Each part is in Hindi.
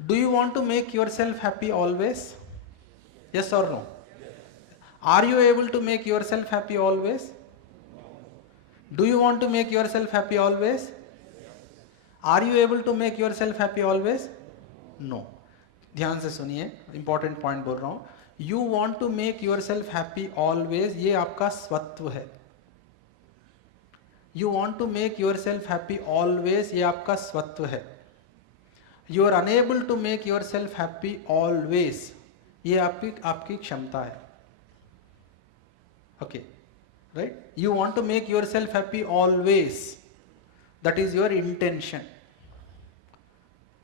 Do you want to make yourself happy always? Yes or no? Are you able to make yourself happy always? Do you want to make yourself happy always? Are you able to make yourself happy always? No. ध्यान से सुनिए, इंपॉर्टेंट पॉइंट बोल रहा हूं। You want to make yourself happy always, ये आपका स्वत्व है। You want to make yourself happy always, ये आपका स्वत्व है। You are unable to make yourself happy always, ये आपकी क्षमता है। Okay, right? You want to make yourself happy always, that is your intention.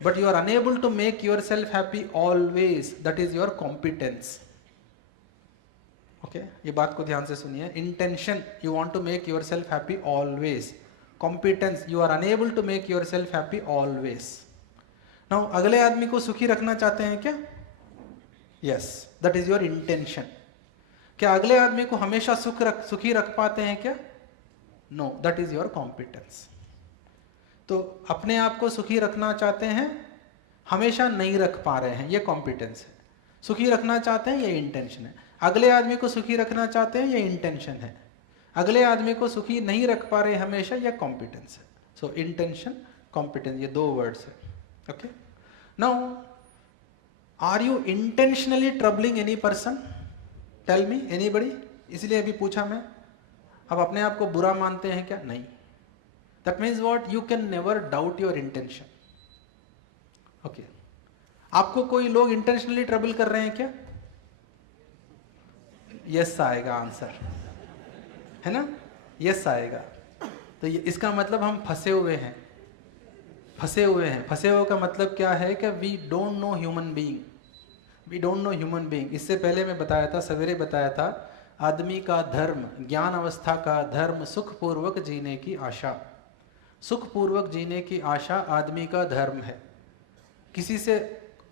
But you are unable to make yourself happy always, that is your competence. Okay, ये बात को ध्यान से सुनिए। Intention, you want to make yourself happy always. Competence, you are unable to make yourself happy always. Now, अगले आदमी को सुखी रखना चाहते हैं क्या? Yes, that is your intention. क्या अगले आदमी को हमेशा सुखी रख पाते हैं क्या? No, that is your competence. तो अपने आप को सुखी रखना चाहते हैं, हमेशा नहीं रख पा रहे हैं, ये कॉम्पिटेंस है। सुखी रखना चाहते हैं, ये इंटेंशन है। अगले आदमी को सुखी रखना चाहते हैं, ये इंटेंशन है। अगले आदमी को सुखी नहीं रख पा रहे हमेशा, ये कॉम्पिटेंस है। सो इंटेंशन, कॉम्पिटेंस, ये दो वर्ड्स है। Okay, now are you intentionally troubling any person? Tell me, anybody? इसलिए अभी पूछा मैं। अब अपने आप को बुरा मानते हैं क्या? नहीं। That means what? You can never doubt your intention. Okay. आपको कोई लोग इंटेंशनली ट्रबल कर रहे हैं क्या? यस आएगा आंसर, है ना? यस आएगा। तो इसका मतलब हम फंसे हुए हैं। फंसे हुए का मतलब क्या है कि we don't know human being. इससे पहले मैं बताया था, सवेरे बताया था, आदमी का धर्म, ज्ञान अवस्था का धर्म सुखपूर्वक जीने की आशा। सुखपूर्वक जीने की आशा आदमी का धर्म है। किसी से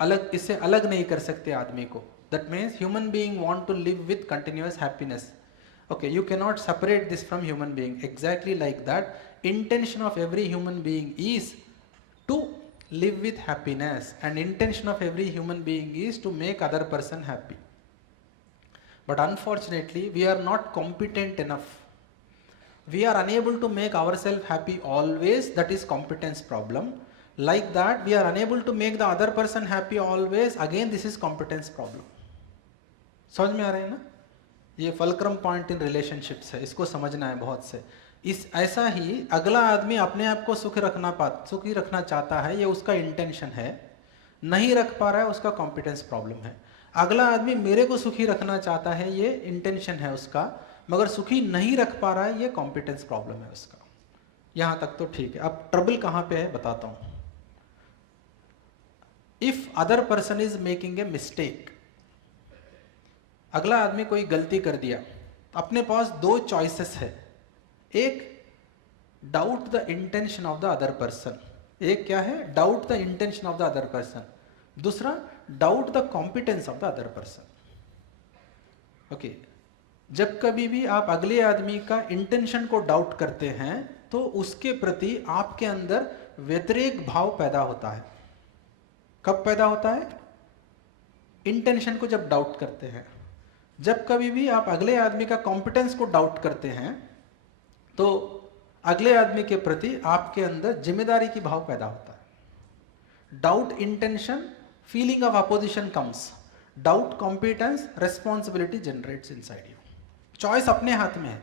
अलग, इससे अलग नहीं कर सकते आदमी को। That means human being want to live with continuous happiness. Okay, you can not separate this from human being. Exactly like that, intention of every human being is to live with happiness, and intention of every human being is to make other person happy. But unfortunately we are not competent enough. We are unable to make ourselves happy always, that is competence problem. Like that, we are unable to make the other person happy always, again this is competence problem. समझ में आ रहे हैं ना? ये फलक्रम पॉइंट इन रिलेशनशिप्स है, इसको समझना है बहुत से। इस ऐसा ही अगला आदमी अपने आप को सुखी रखना चाहता है, ये उसका इंटेंशन है, नहीं रख पा रहा है, उसका कॉम्पिटेंस प्रॉब्लम है। अगला आदमी मेरे को सुखी रखना चाहता है, ये इंटेंशन है उसका, मगर सुखी नहीं रख पा रहा है, ये कॉम्पिटेंस प्रॉब्लम है उसका। यहां तक तो ठीक है। अब ट्रबल कहां पे है बताता हूं। If other person is making a mistake, अगला आदमी कोई गलती कर दिया, अपने पास दो चॉइसेस है। एक, doubt the intention of the other person. एक क्या है? Doubt the intention of the other person. दूसरा, doubt the competence of the other person. Okay, जब कभी भी आप अगले आदमी का इंटेंशन को डाउट करते हैं तो उसके प्रति आपके अंदर व्यतिरेक भाव पैदा होता है। कब पैदा होता है? इंटेंशन को जब डाउट करते हैं। जब कभी भी आप अगले आदमी का कॉम्पिटेंस को डाउट करते हैं तो अगले आदमी के प्रति आपके अंदर जिम्मेदारी की भाव पैदा होता है। Doubt intention, feeling of opposition comes. Doubt competence, responsibility generates inside you. Choice अपने हाथ में है।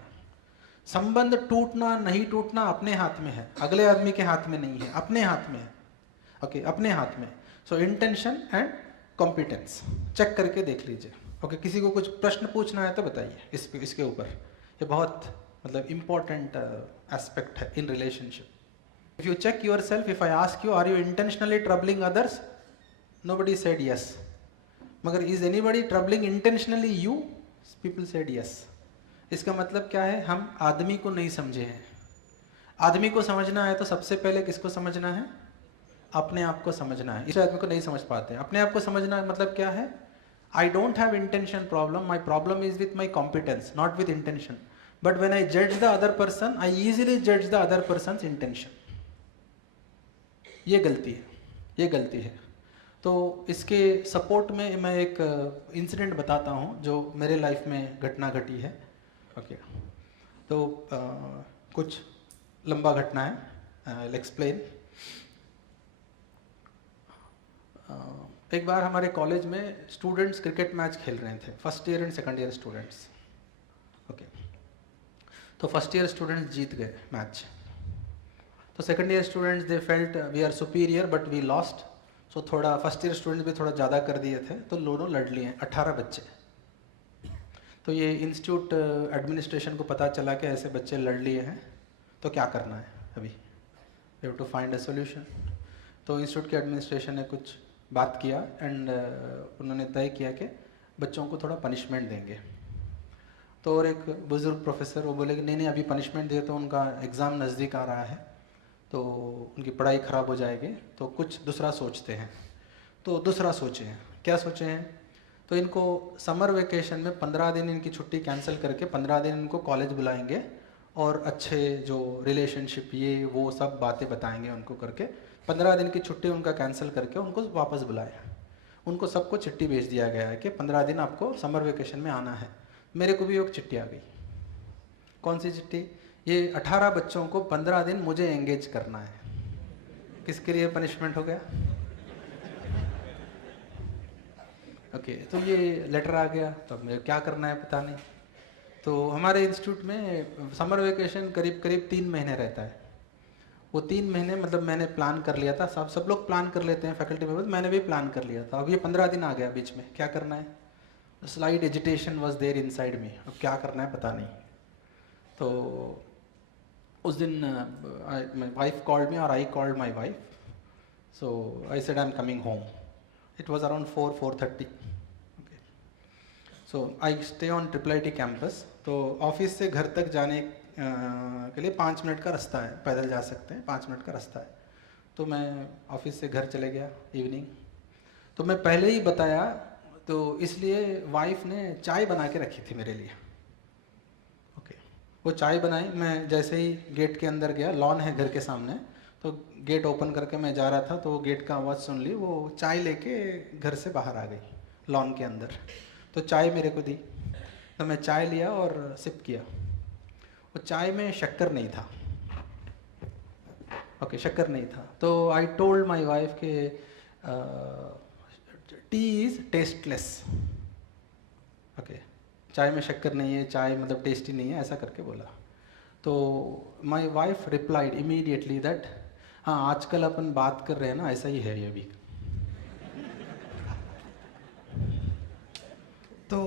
संबंध टूटना नहीं टूटना अपने हाथ में है, अगले आदमी के हाथ में नहीं है, अपने हाथ में है। ओके, अपने हाथ में। सो इंटेंशन एंड कॉम्पिटेंस चेक करके देख लीजिए। ओके, किसी को कुछ प्रश्न पूछना है तो बताइए इसके ऊपर। ये बहुत मतलब इंपॉर्टेंट एस्पेक्ट है in relationship. If you check your self, if I ask you are you intentionally troubling others, nobody said yes. मगर is anybody troubling intentionally you? People said yes. इसका मतलब क्या है? हम आदमी को नहीं समझे हैं। आदमी को समझना है तो सबसे पहले किसको समझना है? अपने आप को समझना है। इस आदमी को नहीं समझ पाते। अपने आप को समझना मतलब क्या है? I don't have intention problem, my problem is with my competence, not with intention. But when I judge the other person, I easily judge the other person's intention. ये गलती है। तो इसके सपोर्ट में मैं एक इंसिडेंट बताता हूँ जो मेरे लाइफ में घटना घटी है। ओके, तो कुछ लंबा घटना है, आई विल एक्सप्लेन। एक बार हमारे कॉलेज में स्टूडेंट्स क्रिकेट मैच खेल रहे थे, first year and second year students. Okay, तो फर्स्ट ईयर स्टूडेंट्स जीत गए मैच, तो second year students they felt we are superior but we lost, so थोड़ा फर्स्ट ईयर स्टूडेंट्स भी थोड़ा ज़्यादा कर दिए थे, तो दोनों लड़ लिए 18 बच्चे। तो ये इंस्टीट्यूट एडमिनिस्ट्रेशन को पता चला कि ऐसे बच्चे लड़ लिए हैं, तो क्या करना है अभी, we have to find a solution. तो इंस्टीट्यूट के एडमिनिस्ट्रेशन ने कुछ बात किया एंड उन्होंने तय किया कि बच्चों को थोड़ा पनिशमेंट देंगे। तो और एक बुज़ुर्ग प्रोफेसर वो बोले कि नहीं नहीं, अभी पनिशमेंट दिए तो उनका एग्ज़ाम नज़दीक आ रहा है, तो उनकी पढ़ाई ख़राब हो जाएगी, तो कुछ दूसरा सोचते हैं। तो दूसरा सोचे हैं, क्या सोचे हैं, तो इनको समर वेकेशन में 15 दिन इनकी छुट्टी कैंसिल करके 15 दिन इनको कॉलेज बुलाएंगे और अच्छे जो रिलेशनशिप ये वो सब बातें बताएंगे उनको करके। 15 दिन की छुट्टी उनका कैंसिल करके उनको वापस बुलाए। उनको सबको चिट्ठी भेज दिया गया है कि 15 दिन आपको समर वेकेशन में आना है। मेरे को भी एक चिट्ठी आ गई। कौन सी चिट्ठी, ये 18 बच्चों को 15 दिन मुझे एंगेज करना है। किसके लिए पनिशमेंट हो गया? ओके, तो ये लेटर आ गया, तो अब मुझे क्या करना है पता नहीं। तो हमारे इंस्टीट्यूट में समर वेकेशन करीब करीब 3 महीने रहता है। वो 3 महीने मतलब मैंने प्लान कर लिया था, सब लोग प्लान कर लेते हैं फैकल्टी मेंबर्स, मैंने भी प्लान कर लिया था। अब ये 15 दिन आ गया बीच में, क्या करना है? Slight agitation was there inside me, अब क्या करना है पता नहीं। तो उस दिन माई वाइफ कॉल्ड मी और I called my wife, so I said I am coming home. It was around 4-4:30। Okay, so I stay on IIIT campus. तो ऑफिस से घर तक जाने के लिए 5 मिनट का रास्ता है, पैदल जा सकते हैं, 5 मिनट का रास्ता है। तो मैं ऑफिस से घर चले गया इवनिंग। तो मैं पहले ही बताया, तो इसलिए वाइफ ने चाय बना के रखी थी मेरे लिए। ओके, वो चाय बनाई, मैं जैसे ही गेट के अंदर गया, लॉन है घर के सामने, तो गेट ओपन करके मैं जा रहा था, तो गेट का आवाज़ सुन ली, वो चाय लेके घर से बाहर आ गई लॉन के अंदर। तो चाय मेरे को दी, तो मैं चाय लिया और सिप किया। वो चाय में शक्कर नहीं था। ओके, शक्कर नहीं था। तो आई टोल्ड माई वाइफ के टी इज़ टेस्टलेस। ओके, चाय में शक्कर नहीं है, चाय मतलब टेस्टी नहीं है, ऐसा करके बोला। तो my wife replied immediately that हाँ, आजकल अपन बात कर रहे हैं ना, ऐसा ही है ये भी। तो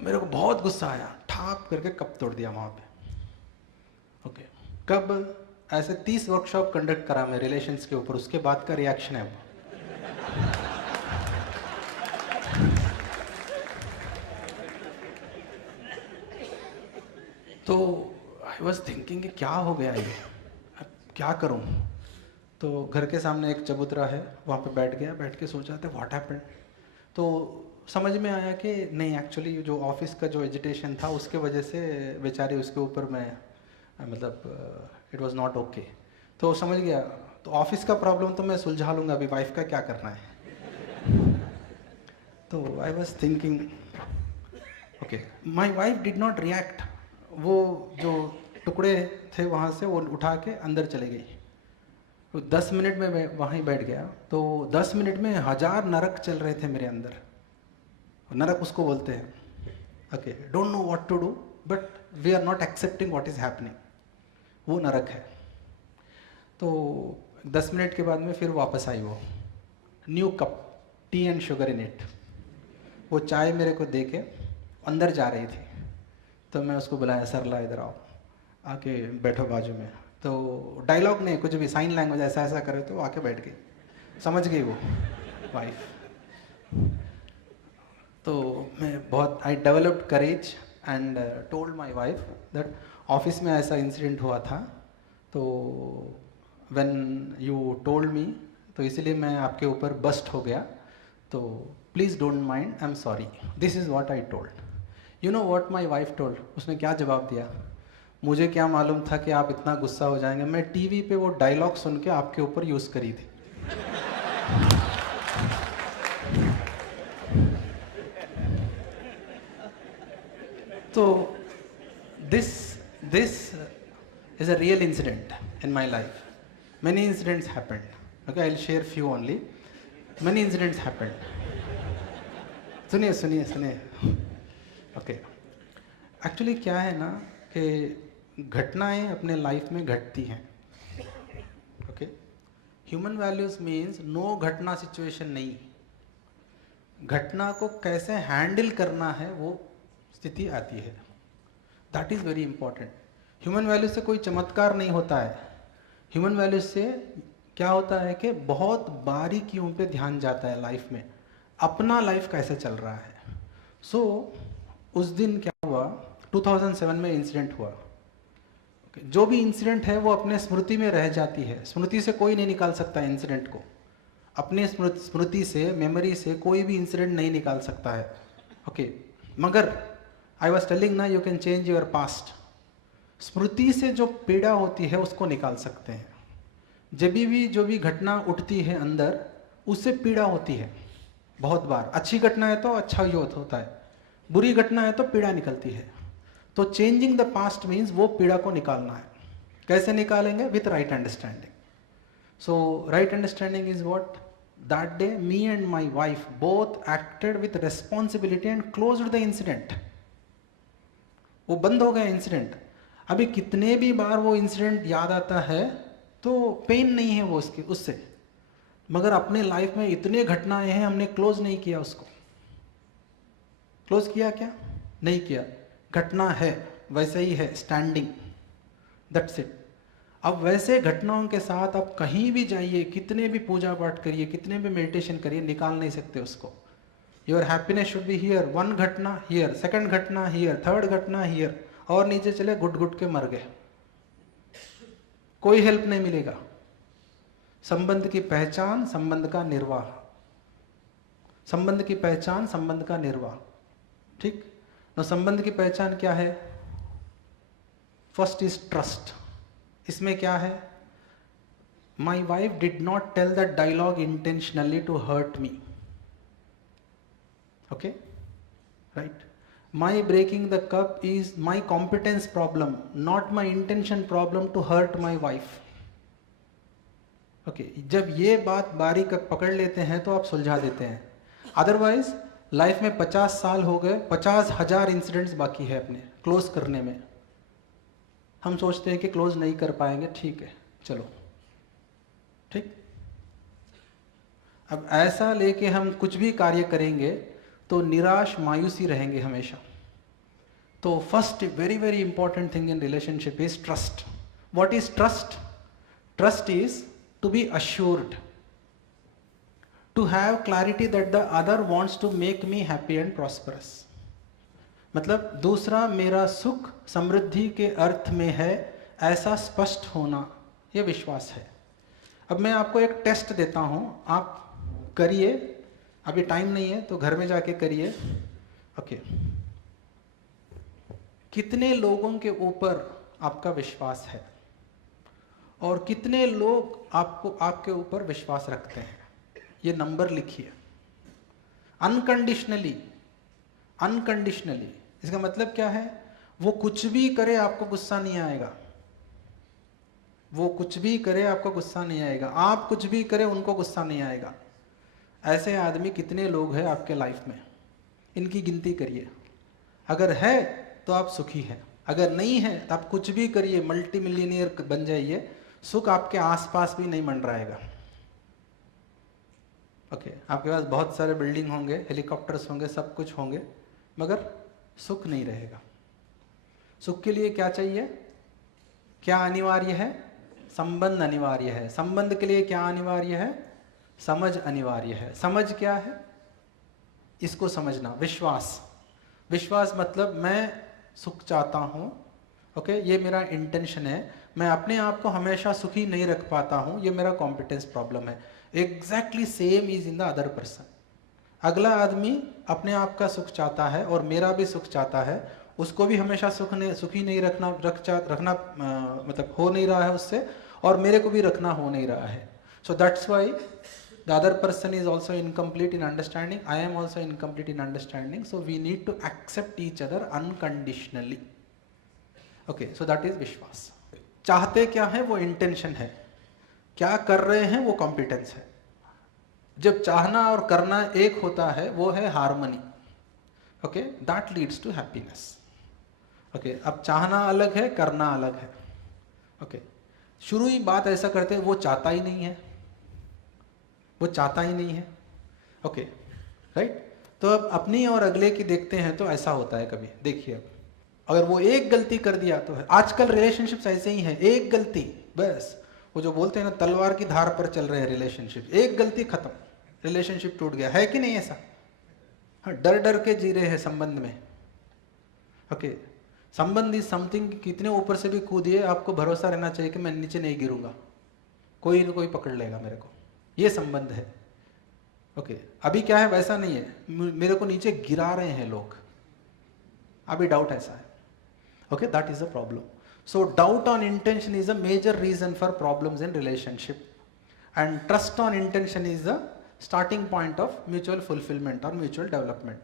मेरे को बहुत गुस्सा आया, ठाप करके कप तोड़ दिया वहाँ पे। ओके, कब ऐसे 30 वर्कशॉप कंडक्ट करा मैं रिलेशंस के ऊपर, उसके बाद का रिएक्शन है वो। तो आई वॉज थिंकिंग कि क्या हो गया ये, अब क्या करूं। तो घर के सामने एक चबूतरा है, वहाँ पे बैठ गया, बैठ के सोचा था व्हाट हैपेंड। तो समझ में आया कि नहीं, एक्चुअली जो ऑफिस का जो एजिटेशन था उसके वजह से बेचारे उसके ऊपर मैं मतलब इट वाज नॉट ओके। तो समझ गया, तो ऑफिस का प्रॉब्लम तो मैं सुलझा लूँगा, अभी वाइफ का क्या करना है। तो I was thinking okay, my wife did not react. वो जो टुकड़े थे वहाँ से वो उठा के अंदर चले गई। तो 10 मिनट में मैं वहीं बैठ गया। तो 10 मिनट में 1000 नरक चल रहे थे मेरे अंदर। नरक उसको बोलते हैं। Okay, don't know what to do but we are not accepting what is happening, वो नरक है। तो 10 मिनट के बाद में फिर वापस आई वो, new cup T and sugar in it. वो चाय मेरे को दे के अंदर जा रही थी, तो मैं उसको बुलाया, सरला इधर आओ, आके बैठो बाजू में। तो डायलॉग नहीं, कुछ भी साइन लैंग्वेज ऐसा ऐसा करे, तो आके बैठ गई, समझ गई वो वाइफ। तो मैं बहुत I developed courage and told my wife that office में ऐसा इंसिडेंट हुआ था, तो व्हेन यू टोल्ड मी, तो इसीलिए मैं आपके ऊपर बस्ट हो गया, तो please don't mind, I am sorry, this is what I told. You know what my wife told, उसने क्या जवाब दिया? मुझे क्या मालूम था कि आप इतना गुस्सा हो जाएंगे, मैं टीवी पे वो डायलॉग सुन के आपके ऊपर यूज़ करी थी। तो this this is a real incident in my life. Many incidents happened. Okay, I'll share few only. Many incidents happened. सुनिए सुनिए सुनिए. Okay. एक्चुअली क्या है ना कि घटनाएं अपने लाइफ में घटती हैं. Okay. Human values means no घटना सिचुएशन नहीं. घटना को कैसे हैंडल करना है वो स्थिति आती है. That is very important. Human values से कोई चमत्कार नहीं होता है. ह्यूमन वैल्यूज से क्या होता है कि बहुत बारीकियों पे ध्यान जाता है लाइफ में, अपना लाइफ कैसे चल रहा है. सो उस दिन क्या हुआ, 2007 में इंसिडेंट हुआ. जो भी इंसिडेंट है वो अपने स्मृति में रह जाती है. स्मृति से कोई नहीं निकाल सकता इंसिडेंट को. अपने स्मृति से, मेमोरी से कोई भी इंसिडेंट नहीं निकाल सकता है. ओके. मगर आई वॉज टेलिंग ना, you can change your past. स्मृति से जो पीड़ा होती है उसको निकाल सकते हैं. जब भी जो भी घटना उठती है अंदर, उससे पीड़ा होती है. बहुत बार अच्छी घटना है तो अच्छा ही होता है, बुरी घटना है तो पीड़ा निकलती है. तो चेंजिंग द पास्ट मीन्स वो पीड़ा को निकालना है. कैसे निकालेंगे? With right understanding. So right understanding is what? That day me and my wife both acted with responsibility and closed the incident. वो बंद हो गया इंसिडेंट. अभी कितने भी बार वो इंसिडेंट याद आता है तो पेन नहीं है वो उससे, मगर अपने लाइफ में इतने घटनाएं हैं, हमने क्लोज नहीं किया उसको. क्लोज किया क्या? नहीं किया. घटना है, वैसे ही है, स्टैंडिंग. That's it. अब वैसे घटनाओं के साथ आप कहीं भी जाइए, कितने भी पूजा पाठ करिए, कितने भी मेडिटेशन करिए, निकाल नहीं सकते उसको. Your happiness should be here. One घटना हियर, सेकंड घटना हियर, थर्ड घटना हियर, और नीचे चले घुट घुट के मर गए. कोई हेल्प नहीं मिलेगा. संबंध की पहचान, संबंध का निर्वाह. संबंध की पहचान, संबंध का निर्वाह. ठीक. तो संबंध की पहचान क्या है? First is trust. इसमें क्या है? My wife did not tell that dialogue intentionally to hurt me. Okay, right. My breaking the cup is my competence problem, not my intention problem to hurt my wife. Okay. जब ये बात बारीक पकड़ लेते हैं तो आप सुलझा देते हैं. अदरवाइज लाइफ में 50 साल हो गए, 50,000 इंसिडेंट्स बाकी है अपने क्लोज करने में. हम सोचते हैं कि क्लोज नहीं कर पाएंगे. ठीक है, चलो ठीक. अब ऐसा लेके हम कुछ भी कार्य करेंगे तो निराश, मायूसी रहेंगे हमेशा. तो first very very important thing in relationship is trust. What is trust? Trust is to be assured, to have clarity that the other wants to make me happy and prosperous. मतलब दूसरा मेरा सुख समृद्धि के अर्थ में है, ऐसा स्पष्ट होना, ये विश्वास है. अब मैं आपको एक टेस्ट देता हूँ, आप करिए. अभी टाइम नहीं है तो घर में जाके करिए. ओके. कितने लोगों के ऊपर आपका विश्वास है और कितने लोग आपके ऊपर विश्वास रखते हैं? ये नंबर लिखिए. अनकंडीशनली. अनकंडीशनली इसका मतलब क्या है? वो कुछ भी करे आपको गुस्सा नहीं आएगा. वो कुछ भी करे आपको गुस्सा नहीं आएगा. आप कुछ भी करे उनको गुस्सा नहीं आएगा. ऐसे आदमी कितने लोग हैं आपके लाइफ में? इनकी गिनती करिए. अगर है तो आप सुखी हैं, अगर नहीं है तो आप कुछ भी करिए, मल्टी मिलियनियर बन जाइए, सुख आपके आसपास भी नहीं मंडराएगा. ओके. आपके पास बहुत सारे बिल्डिंग होंगे, हेलीकॉप्टर्स होंगे, सब कुछ होंगे, मगर सुख नहीं रहेगा. सुख के लिए क्या चाहिए? क्या अनिवार्य है? संबंध अनिवार्य है. संबंध के लिए क्या अनिवार्य है? समझ अनिवार्य है. समझ क्या है? इसको समझना. विश्वास. विश्वास मतलब मैं सुख चाहता हूँ. ओके. ये मेरा इंटेंशन है. मैं अपने आप को हमेशा सुखी नहीं रख पाता हूँ, ये मेरा कॉम्पिटेंस प्रॉब्लम है. Exactly same is in the other person. अगला आदमी अपने आप का सुख चाहता है और मेरा भी सुख चाहता है. उसको भी हमेशा सुखी नहीं रखना मतलब हो नहीं रहा है उससे, और मेरे को भी रखना हो नहीं रहा है. So that's why The other person is also incomplete in understanding. I am also incomplete in understanding. So we need to accept each other unconditionally. Okay, so that is विश्वास. चाहते क्या है वो इंटेंशन है, क्या कर रहे हैं वो कॉम्पिटेंस है. जब चाहना और करना एक होता है वो है harmony. Okay, that leads to happiness. Okay, अब चाहना अलग है, करना अलग है. ओके, शुरू ही बात ऐसा करते हैं वो चाहता ही नहीं है, वो चाहता ही नहीं है. Okay, right. तो अब अपनी और अगले की देखते हैं तो ऐसा होता है कभी. देखिए, अब अगर वो एक गलती कर दिया तो है. आजकल रिलेशनशिप्स ऐसे ही हैं, एक गलती बस. वो जो बोलते हैं ना तलवार की धार पर चल रहे हैं रिलेशनशिप, एक गलती खत्म, रिलेशनशिप टूट गया. है कि नहीं ऐसा? हाँ, डर डर के जी रहे हैं संबंध में. ओके, संबंध इज समथिंग, कितने ऊपर से भी कूदिए आपको भरोसा रहना चाहिए कि मैं नीचे नहीं गिरूंगा, कोई ना कोई पकड़ लेगा मेरे को. ये संबंध है. ओके, अभी क्या है वैसा नहीं है, मेरे को नीचे गिरा रहे हैं लोग, अभी डाउट ऐसा है. Okay, that is a problem. So doubt on intention is a major reason for problems in relationship, and trust on intention is the starting point of mutual fulfillment or mutual development.